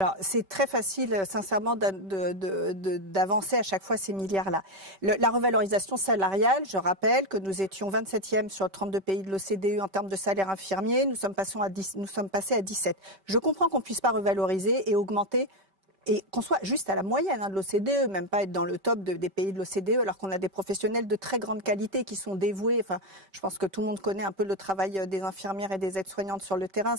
Alors, c'est très facile, sincèrement, d'avancer à chaque fois ces milliards-là. La revalorisation salariale, je rappelle que nous étions 27e sur 32 pays de l'OCDE en termes de salaire infirmier. Nous sommes passés à 17. Je comprends qu'on ne puisse pas revaloriser et augmenter et qu'on soit juste à la moyenne de l'OCDE, même pas être dans le top des pays de l'OCDE, alors qu'on a des professionnels de très grande qualité qui sont dévoués. Enfin, je pense que tout le monde connaît un peu le travail des infirmières et des aides-soignantes sur le terrain.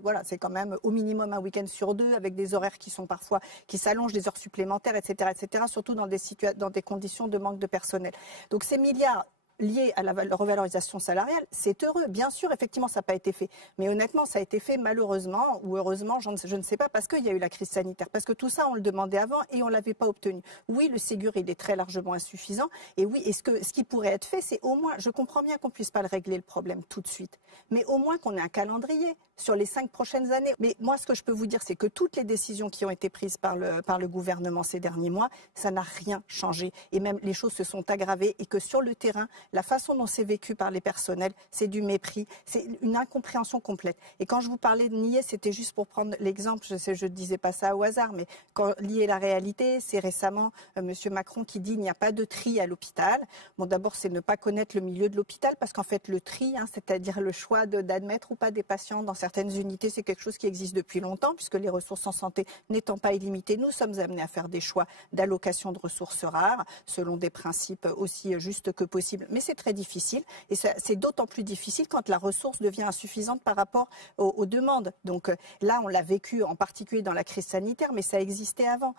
Voilà, c'est quand même au minimum un week-end sur 2, avec des horaires qui sont parfois, qui s'allongent, des heures supplémentaires, etc., surtout dans des conditions de manque de personnel. Donc ces milliards lié à la revalorisation salariale, c'est heureux. Bien sûr, effectivement, ça n'a pas été fait. Mais honnêtement, ça a été fait malheureusement ou heureusement, je ne sais pas, parce qu'il y a eu la crise sanitaire. Parce que tout ça, on le demandait avant et on ne l'avait pas obtenu. Oui, le Ségur, il est très largement insuffisant. Et oui, ce qui pourrait être fait, c'est au moins, je comprends bien qu'on ne puisse pas le régler le problème tout de suite, mais au moins qu'on ait un calendrier sur les 5 prochaines années. Mais moi, ce que je peux vous dire, c'est que toutes les décisions qui ont été prises par le gouvernement ces derniers mois, ça n'a rien changé. Et même les choses se sont aggravées et que sur le terrain, la façon dont c'est vécu par les personnels, c'est du mépris, c'est une incompréhension complète. Et quand je vous parlais de nier, c'était juste pour prendre l'exemple, je ne disais pas ça au hasard, mais quand lier la réalité, c'est récemment M. Macron qui dit qu'il n'y a pas de tri à l'hôpital. Bon, d'abord, c'est ne pas connaître le milieu de l'hôpital, parce qu'en fait, le tri, c'est-à-dire le choix d'admettre ou pas des patients dans certaines unités, c'est quelque chose qui existe depuis longtemps, puisque les ressources en santé n'étant pas illimitées, nous sommes amenés à faire des choix d'allocation de ressources rares, selon des principes aussi justes que possible. Mais c'est très difficile et c'est d'autant plus difficile quand la ressource devient insuffisante par rapport aux demandes. Donc là, on l'a vécu en particulier dans la crise sanitaire, mais ça existait avant.